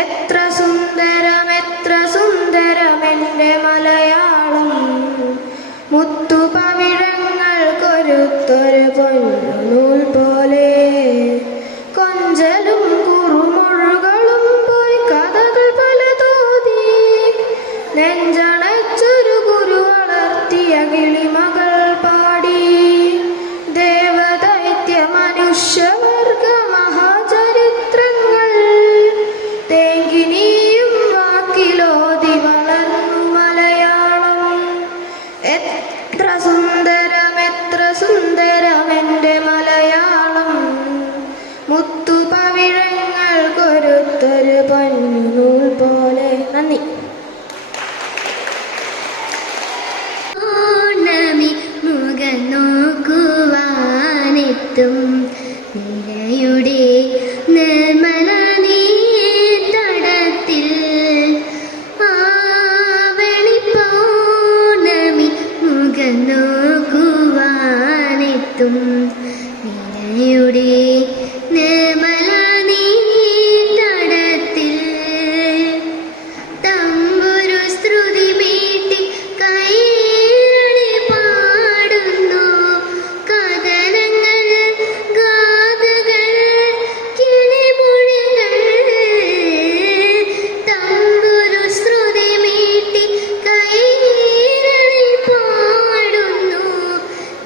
എത്ര സുന്ദരമെൻ്റെ മലയാളം, മുത്തുപവിഴങ്ങൾ കൊരുത്തൊരു പൊന്നൂൽ പോലെ. കൊഞ്ചലും കുറുമുഴുകളും പോയി കഥകൾ പല തോതി, നെഞ്ചണച്ചൊരു ഗുരു വളർത്തിയ കിളിമകൾ പാടി. ദേവദൈത്യ മനുഷ്യവർഗ മഹാചരിത്രങ്ങൾ തേങ്കിനിയും വാക്കിലോതി വളർന്നു മലയാളം. എത്ര സുന്ദരമെൻ്റെ മലയാളം, മുത്തുപവിഴങ്ങൾ കൊരുത്തൊരു പൊന്നൂൽ പോലെ. നന്ദി. മുഖം നോക്കുവാനെത്തും നിരയുടെ നിർമ്മല നീതടത്തിൽ, ആവണിപ്പൗർണമി മുഖം നോക്കുവാനെത്തും നിരയുടെ നിർമ്മല നീതടത്തിൽ. തമ്പുരു ശ്രുതി മീട്ടി കൈരളി പാടുന്നു, കഥനങ്ങൾ ഗാഥകൾ കിളിമൊഴികൾ. തമ്പുരു ശ്രുതി മീട്ടി കൈരളി പാടുന്നു,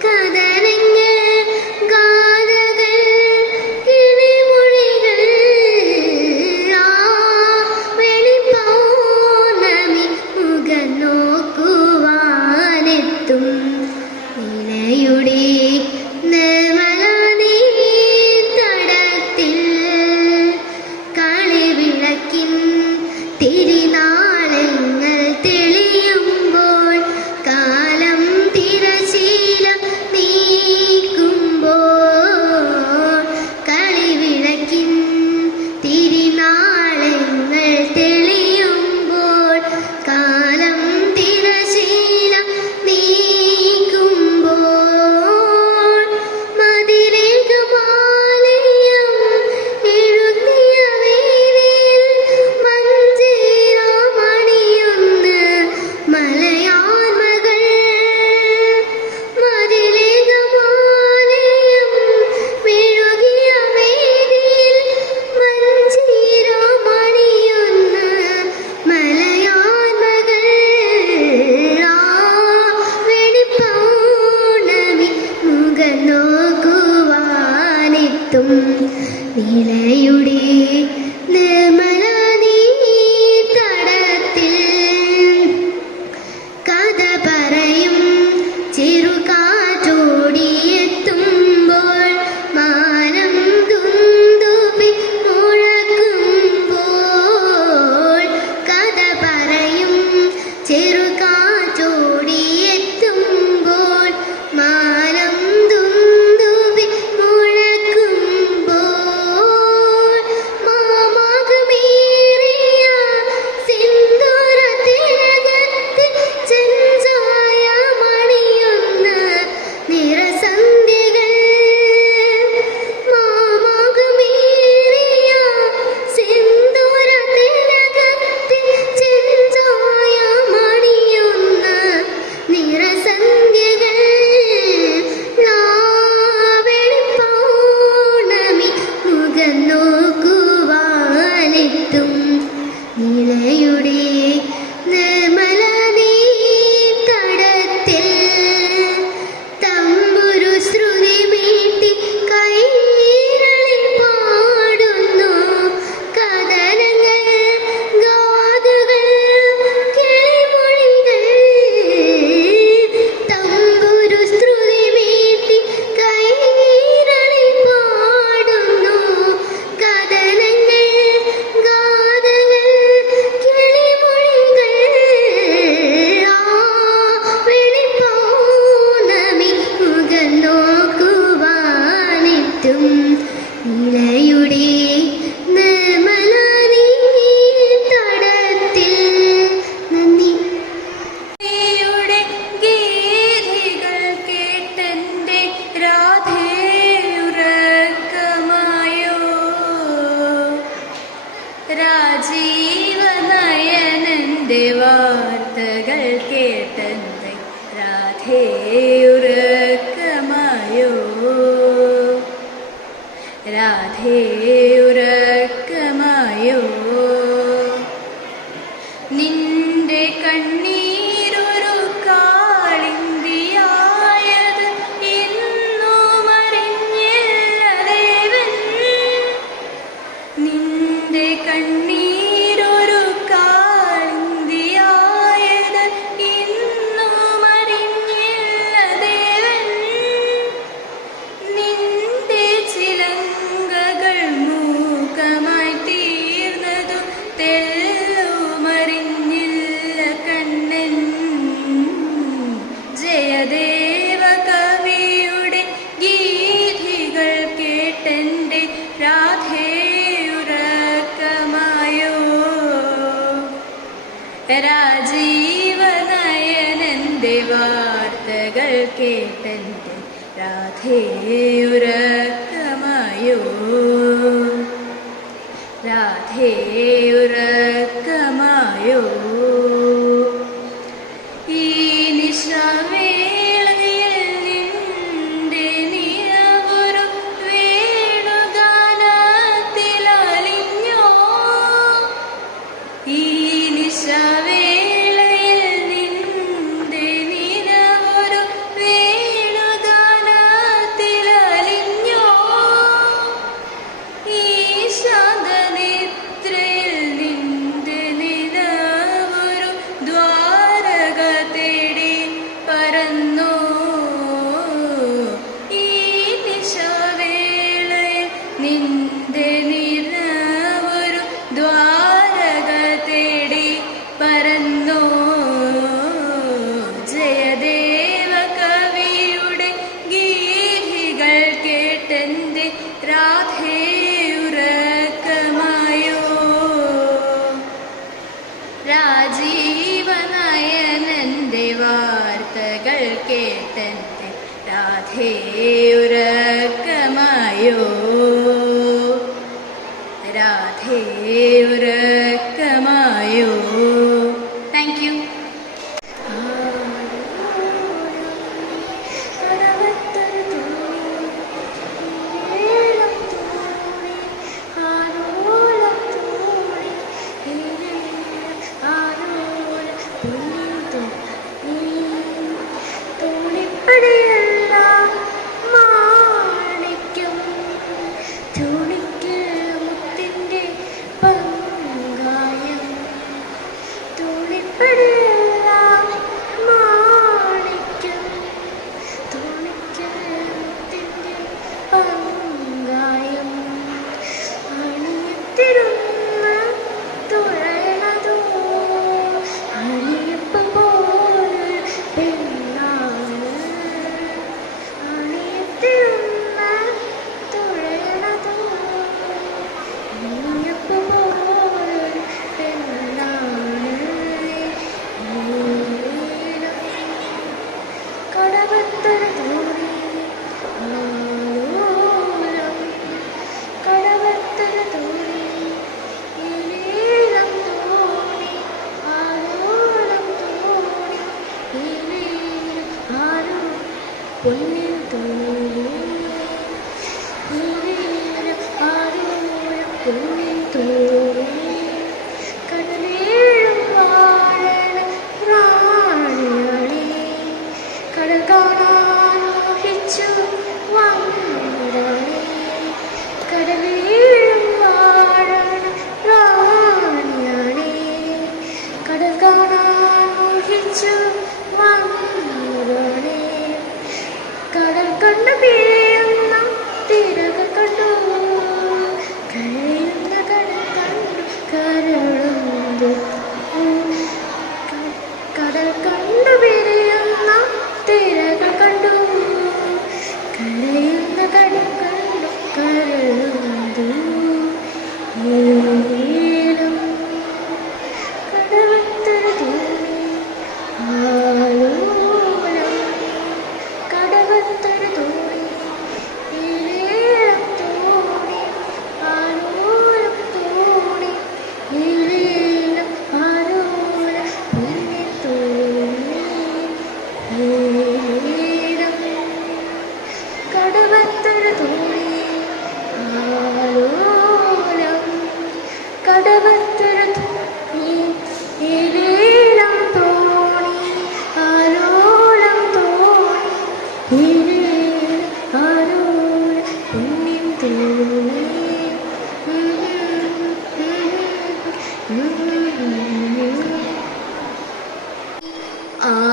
കഥനങ്ങൾ ഗാഥകൾ കിളിമൊഴികൾ. ആ വെളിപ്പൗർണമി മുഖം നോക്കുവാനെത്തും നിലയുടെ നിർമ്മല നീതടത്തിൽ. കളിവിളക്കിൻ തിരിനാളങ്ങൾ തെളിയുമ്പോൾ, കാലം തിരശീല നീക്കുമ്പോൾ. കളിവിളക്കിൻ തിരിനാളങ്ങൾ തെളിയുമ്പോൾ, കാലം തിരശീല നീക്കുമ്പോൾ. മതിലേകമാലയം എഴുതിയ വേദിയിൽ മഞ്ചേരമണിയുന്ന മലയാൻമകൾ. മതിലേകമാലയം എഴുതിയ വേദിയിൽ മഞ്ചേരമണിയുന്ന മലയാൻമകൾ. ആ വെളിപ്പൗർണമി മുഖം നോക്കുവാനെത്തും നിലയുടെ നിർമ്മല നീതടത്തിൽ. കഥ പറയും ചെറുകാറ്റോടിയെത്തുമ്പോൾ, മാനം തുന്തുബി മുഴക്കുമ്പോൾ. കഥ പറയും ചെറുകാറ്റോടിയെത്തുമ്പോൾ, മാനം തുന്തുബി മുഴക്കുമ്പോൾ. മാമാകമേറിയ സിന്ദൂരത്തിനകത്ത് ചെഞ്ചായമണിയുന്ന നിറസന്ധ്യകൾ. മാമാകമേറിയ സിന്ദൂരത്തിനകത്ത് ചെഞ്ചായമണിയുന്ന നിറസന്ധ്യകൾ. വെളിപ്പൗർണമി മുഖം നോക്കുവാനെത്തും നിലയുടെ നിർമ്മല നീതടത്തിൽ. തമ്പുരു ശ്രുതി മീട്ടി കൈരളി പാടുന്നു, കഥനങ്ങൾ ഗാഥകൾ കിളിമൊഴികൾ. തമ്പുരു ശ്രുതി മീട്ടി കൈരളി പാടുന്നു, കഥനങ്ങൾ ഗാഥകൾ കിളിമൊഴികൾ. ആ വെളിപ്പൗർണമി മുഖം നോക്കുവാനെത്തും നിലയുടെ നിർമ്മല നീതടത്തിൽ. നന്ദി. ഗീതികൾ കേട്ടെൻ്റെ രാധേയുറക്കമായോ, രാജീ രാധേ ഉറക്കമായോ നിന്റെ കണ്ണീരൊരു കാളിന്തിയായത് ഇന്നും അറിഞ്ഞില്ല ദേവൻ നിന്റെ കണ്ണീരൊരു കാളിന്തിയായത് ഇന്നും അറിഞ്ഞില്ല ദേവൻ നിന്റെ ചിലങ്കകൾ മൂകമായി തീർന്നതും തെല്ലുമറിഞ്ഞില്ല കണ്ണൻ ജയദേവ കവിയുടെ ഗീതികൾ കേട്ടെൻ്റെ രാധേയുറക്കമായോ രാജീവനയനന്റെ വാർത്തകൾ കേട്ടെൻ്റെ രാധേയുറക്കമായോ രാധേയുറക്കമായോ ഈ നിശാവേളയിൽ നിന്റെ നിലവൊരു വേണുഗാനത്തിലലിഞ്ഞോ ഈ നിശാവേളയിൽ നിന്റെ നിലവൊരു വേണുഗാനത്തിലലിഞ്ഞോ ഈ ശാന്തനിദ്രയിൽ നിന്റെ നിലവൊരു ദ്വാരക തേടി പറന്നോ ഈ നിശാവേളയിൽ നിന്റെ നിലവൊരു ദ്വാരക തേടി പറന്നോ ജയദേവ കവിയുടെ ഗീതികൾ കേട്ടെൻ്റെ രാധേയുറക്കമായോ രാജീവനയനന്റെ വാർത്തകൾ കേട്ടെൻ്റെ രാധേയുറക്കമായോ രാധേയുറക്കമായോ താങ്ക് യു മാണിക്യം തുണിക്ക് മുത്തിന്റെ തോണി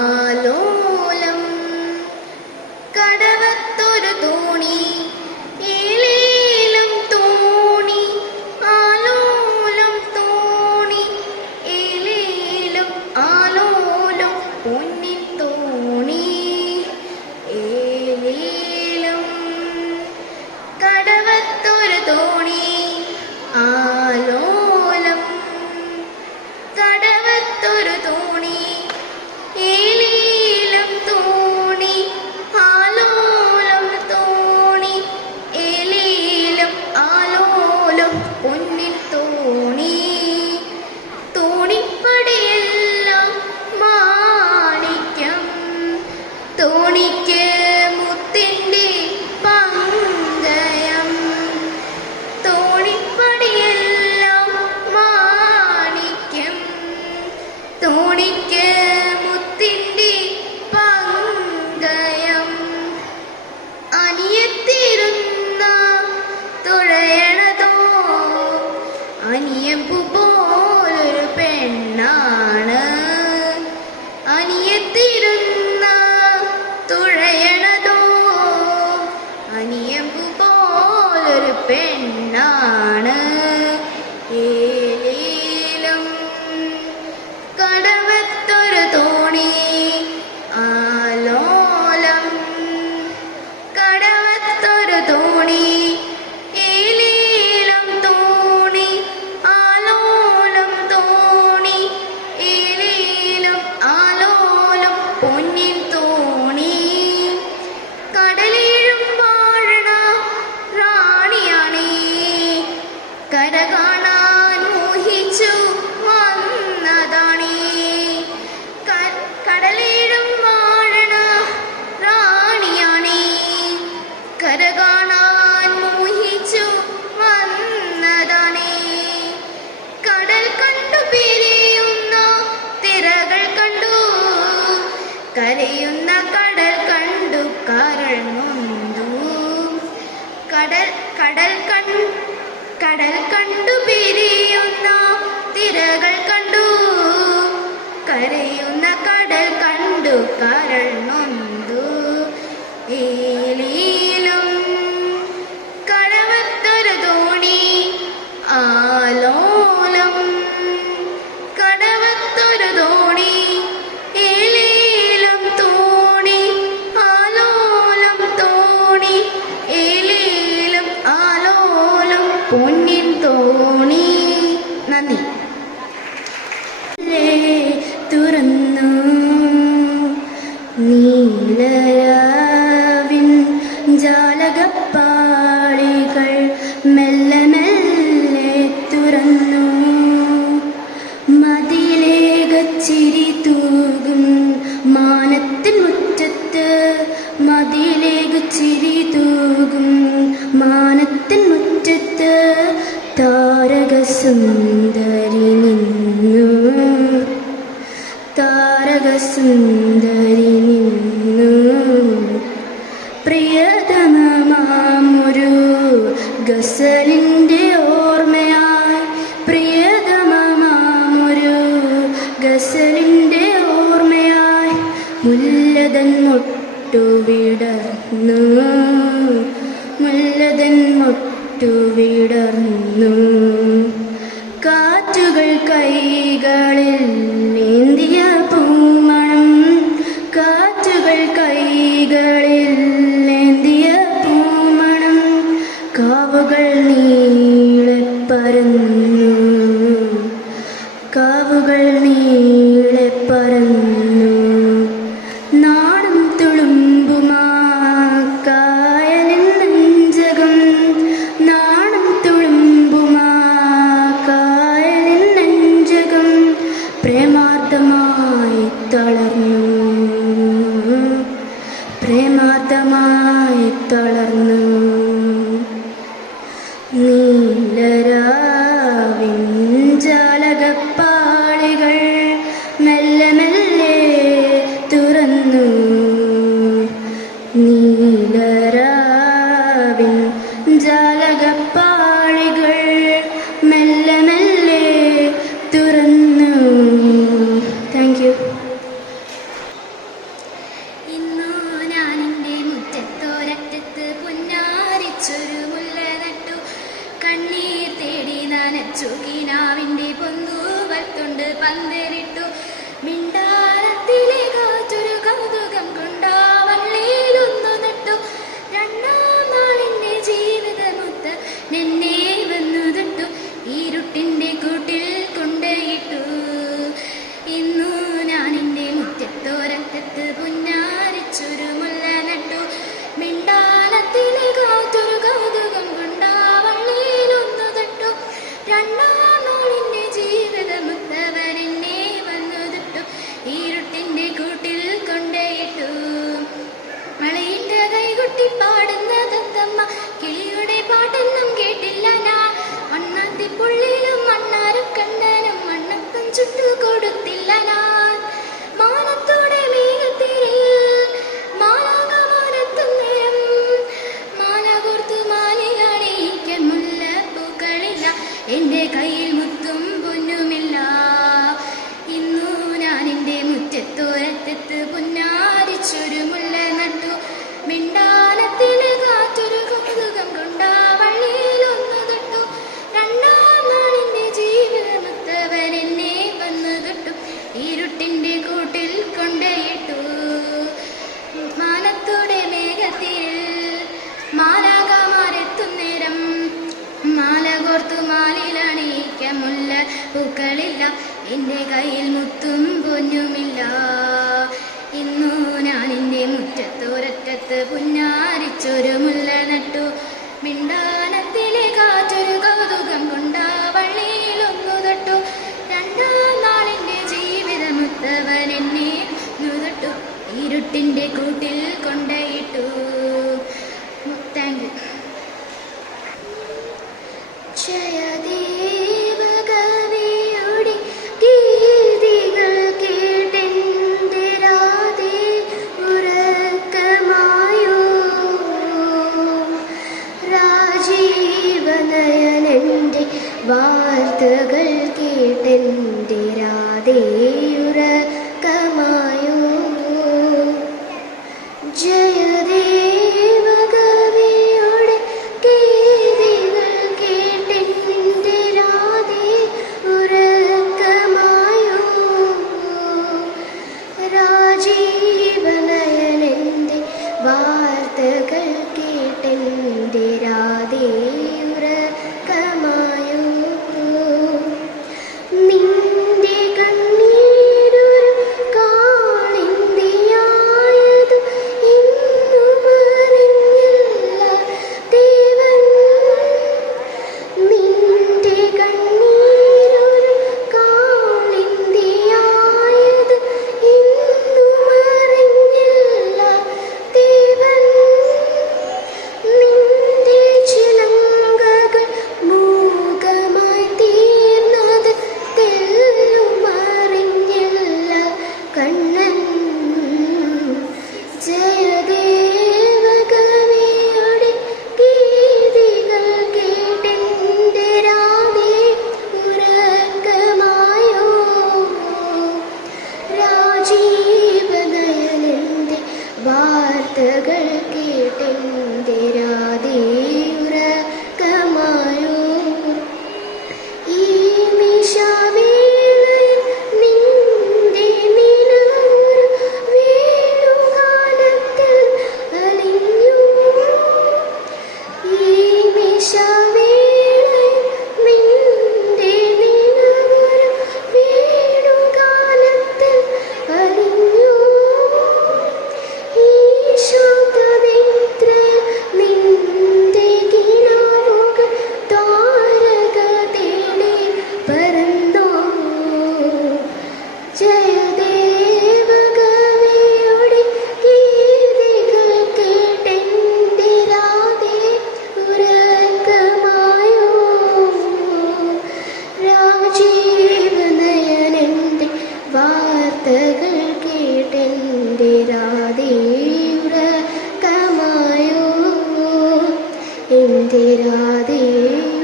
ആലോലം കടവത്തൊരു തോണി ഏലേലം തോണി ആലോലം തോണി ഏലേലം ആലോലം പൊന്നിൻ തോണി ഏലേലം കടവത്തൊരു തോണി ആലോലം കടവത്തൊരു തോണി ഏലേലം തോണി ആലോലം തോണി ഏലേലം ആലോലം പൊന്നിൻ തോണി തോണിപ്പടിയെല്ലാം മാണിക്യം തോണിക്ക് മുത്തിൻ്റെ പങ്കയം തോണിപ്പടിയെല്ലാം മാണിക്യം തോണിക്ക് മുത്തിൻ്റെ പങ്കയം അനിയത്തിരുന്ന തുഴയണതോ അനിയമ്പു പോലൊരു പെണ്ണാണ് അനിയത്തിരുന്ന തുഴയണതോ അനിയമ്പു പോലൊരു പെണ്ണാണ് ഏലേലം കടവത്തൊരു തോണി ആലോലം കടവത്തൊരു തോണി ഏലേലം തോണി ആലോലം തോണി ഏലേലം ആലോലം പൊന്നിൻ തോണി കടലേഴും വാഴണ റാണിയാണേ കര കാണാൻ മോഹിച്ചു വന്നതാണേ കടലേഴും വാഴണ റാണിയാണേ കര കാണാൻ മോഹിച്ചു വന്നതാണേ കടൽ കണ്ടു പിരിയുന്ന തിരകൾ കണ്ടു കരയുന്ന കടൽ കണ്ടു കരൾ നൊന്തു കടൽ കണ്ടു പിരിയുന്ന തിരകൾ കണ്ടു കരയുന്ന കടൽ കണ്ടു കരൾ നൊന്തു ഏലേലം കടവത്തൊരു തോണി ആലോലം കടവത്തൊരു തോണി ഏലേലം തോണി ആലോലം തോണി ഏലേലം ആലോലം പൊന്നിൻ തോണി നന്ദി തുറന്നു നീലരാവിൻ ജാലകപ്പാളികൾ മെല്ലെ മെല്ലെ തുറന്നു മതിലേകച്ചിരി തൂകും മാനത്തിൻ മുറ്റത്ത് മതിലേകച്ചിരി തൂകും മാനത്തിൻ മുറ്റത്ത് താരകസുന്ദരി നിന്നു താരകസുന്ദരി നിന്നു പ്രിയതമമാമൊരു ഗസലിൻ്റെ ഓർമ്മയായി പ്രിയതമമാമൊരു ഗസലിൻ്റെ ഓർമ്മയായി മുല്ലതൻ മൊട്ടു വിടർന്നു മുല്ലതൻ മൊട്ടു വിടർന്നു കാറ്റുകൾ കൈകളിൽ ഏന്തിയ പൂമണം കാറ്റുകൾ കൈകളിൽ ഏന്തിയ പൂമണം കാവുകൾ നീളെ പരന്നു കാവുകൾ നീളെ പരന്നു നാടും തുളുമ്പുമാ കായലിൻ നെഞ്ചകം നാടും തുളുമ്പുമാ കായലിൻ നെഞ്ചകം പ്രേമാർത്ഥമായി തളർന്നു പ്രേമാർത്ഥമായി തളർന്നു നീലരാവിൻ ജാലകപ്പാളികൾ മെല്ലെ മെല്ലെ തുറന്നു നീലരാവിൻ ജാല ജാലകപ്പാളികൾ മെല്ലെ മെല്ലെ തുറന്നു. Thank you. ഇന്നു ഞാനെൻ്റെ മുറ്റത്തോരറ്റത്ത് പുന്നാരിച്ചൊരു മുല്ല നട്ടു. കണ്ണീർ തേടി നനച്ചു കിനാവിൻ്റെ പൊന്നൂവൽ കൊണ്ട് പന്തലിട്ടു. മിണ്ടാരത്തിലെ കാറ്റൊരു കൗതുകം കൊണ്ടാ വള്ളിയിലൊന്നു നട്ടു. രണ്ടാം നാളിൻ്റെ ജീവിതമൊത്ത് നിന്നെ വന്നു തൊട്ടു. ഇരുട്ടിൻ്റെ കൂട്ടിൽ കൊണ്ടയിട്ടു. ഇന്നു ഞാനെൻ്റെ മുറ്റത്തോരറ്റത്ത് പുന്നാരിച്ചൊരു മുല്ല നട്ടു. മിണ്ടാനത്തിലെ കാറ്റൊരു കൗതുകം കൊണ്ടാ വള്ളിയിലൊന്നു തൊട്ടു. രണ്ടാം നാളിൻ്റെ ജീവിതമൊത്തവരെന്നെ വന്നു തൊട്ടു. ഇരുട്ടിൻ്റെ കൂട്ടിൽ കൊണ്ടയിട്ടു. മഴയിൻ്റെ കൈകൊട്ടി പാടുന്ന തത്തമ്മ കിളിയുടെ പാട്ടൊന്നും കേട്ടില്ല ഞാൻ. മണ്ണാത്തിപ്പുള്ളിലും മണ്ണാരും കണ്ണനും മണ്ണപ്പം ചുട്ടു കൊടുത്തില്ല ഞാൻ. മാനത്തോടെ മേഘത്തിൽ മാലാകമാനത്തും നേരം മാല കോർത്തു മാലിലണിയിക്കാൻ മുല്ലപ്പൂക്കളില്ല. എൻ്റെ കയ്യിൽ മുത്തും പൊന്നുമില്ല. ഇന്നു ഞാനെൻ്റെ മുറ്റത്തോരറ്റത്ത് പുന്നാരിച്ചൊരു മുല്ല നട്ടു. മിണ്ടാനത്തിലെ കാറ്റൊരു കൗതുകം കൊണ്ടാ വള്ളിയിലൊന്നു തൊട്ടു. രണ്ടാം നാളിൻ്റെ ജീവിതമൊത്തവരെന്നെ വന്നു തൊട്ടു. ഇരുട്ടിൻ്റെ കൂട്ടിൽ കൊണ്ടയിട്ടു. മാനത്തോടെ മേഘത്തിൽ മാലാകമാരെത്തും നേരം മാല കോർത്തു മാലിലണിയിക്കാൻ മുല്ല പൂക്കളില്ല. എൻ്റെ കയ്യിൽ മുത്തും പൊന്നുമില്ല. ഇന്നു ഞാനെൻ്റെ മുറ്റത്തോരറ്റത്ത് പുന്നാരിച്ചൊരു മുല്ല നട്ടു. മിണ്ടാനത്തിലെ കാറ്റൊരു കൗതുകം കൊണ്ടാ വള്ളിയിലൊന്നു തൊട്ടു. രണ്ടാം നാളിൻ്റെ ജീവിതമൊത്തവനെന്നെ തൊട്ടു. ഇരുട്ടിൻ്റെ കൂട്ടിൽ കൊണ്ടയിട്ടു. Thank you. ജയദേവകവിയുടെ ഗീതികൾ കേട്ടെൻ്റെ രാധേ ഉറക്കമായോ. രാജീവനയനൻ്റെ വാർത്തകൾ കേട്ടെൻ്റെ രാധേ ഉറക്കമായോ. ജയദേവകവിയുടെ ഗീതികൾ കേട്ടെൻ്റെ രാധേ ഉറക്കമായോ. രാജീവനയനൻ്റെ വാർത്തകൾ കേട്ടെൻ്റെ രാധേ ഉറക്കമായോ. നിൻ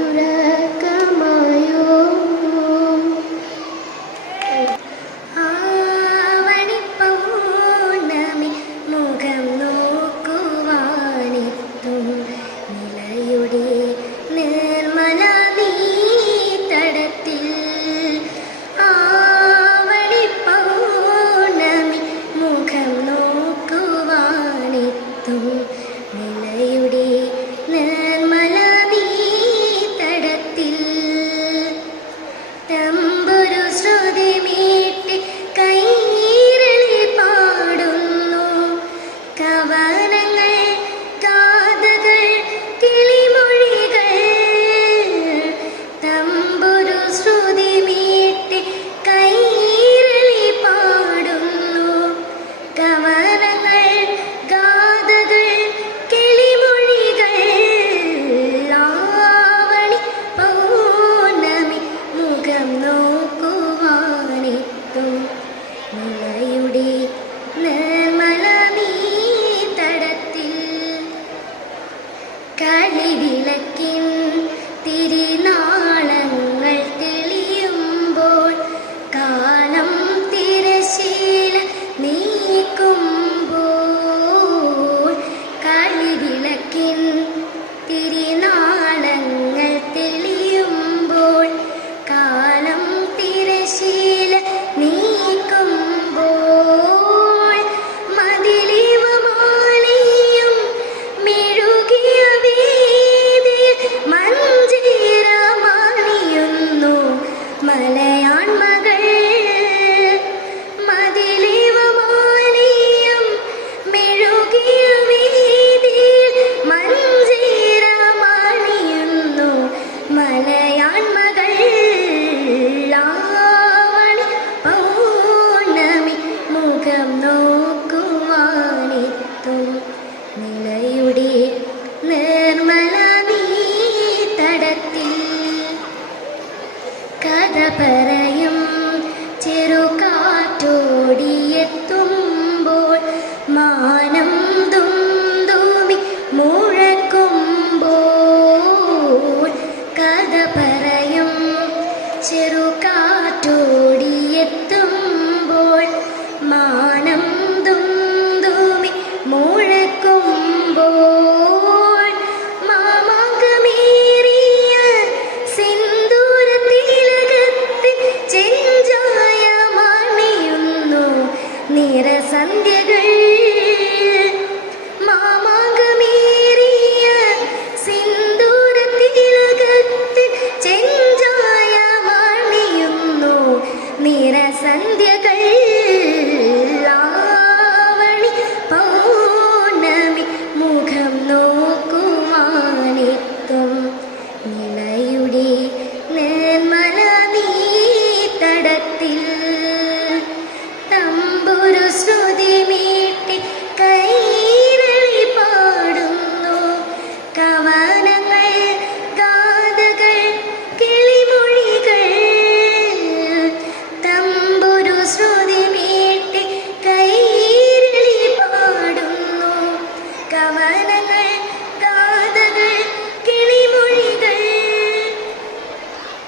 ഉറക്കമായോ ആവണിപ്പൗർണമി മുഖം നോക്കുവാനെത്തും നിലയുടെ നിർമ്മല നീതടത്തിൽ ആവണിപ്പൗർണമി മുഖം നോക്കുവാനെത്തും നിലയുടെ നിർമ്മല നീതടത്തിൽ തമ്പുരു ശ്രുതി മീട്ടി കൈരളി പാടുന്നു കവനങ്ങൾ ഗാഥകൾ കിളിമൊഴികൾ തമ്പുരു ശ്രുതി മീട്ടി കൈരളി പാടുന്നു കവനങ്ങൾ ഗാഥകൾ കിളിമൊഴികൾ ആവണി പൗർണമി മുഖം നോക്കുവാനെത്തും നിലയുടെ നിർമ്മല നീതടത്തിൽ കളിവിളക്കിൻ തിരിനാളങ്ങൾ തെളിയുമ്പോൾ കാലം തിരശീല നീക്കുമ്പോൾ കളിവിളക്കിൻ തിരിനാളങ്ങൾ തെളിയുമ്പോൾ കാലം തിരശീല നീക്കുമ്പോൾ മതിലിവമാലയും മെഴുകിയ വേദിയിൽ മഞ്ചേരമാണിയുന്നു മലയാൺമകൾ മതിലിവമാലയും മെഴുകിയ വേദിയിൽ മഞ്ചേരമാണിയുന്നു മലയാൺമകൾ ആവണി പൗർണമി മുഖം നോക്കുവാനെത്തും നിലയുടെ നിർമ്മല നീതടത്തിൽ കഥ പറയും ചെറുകാറ്റോടിയെത്തുമ്പോൾ മാനം തുമ്പി മുഴക്കുമ്പോൾ കഥ പറയും ചെറു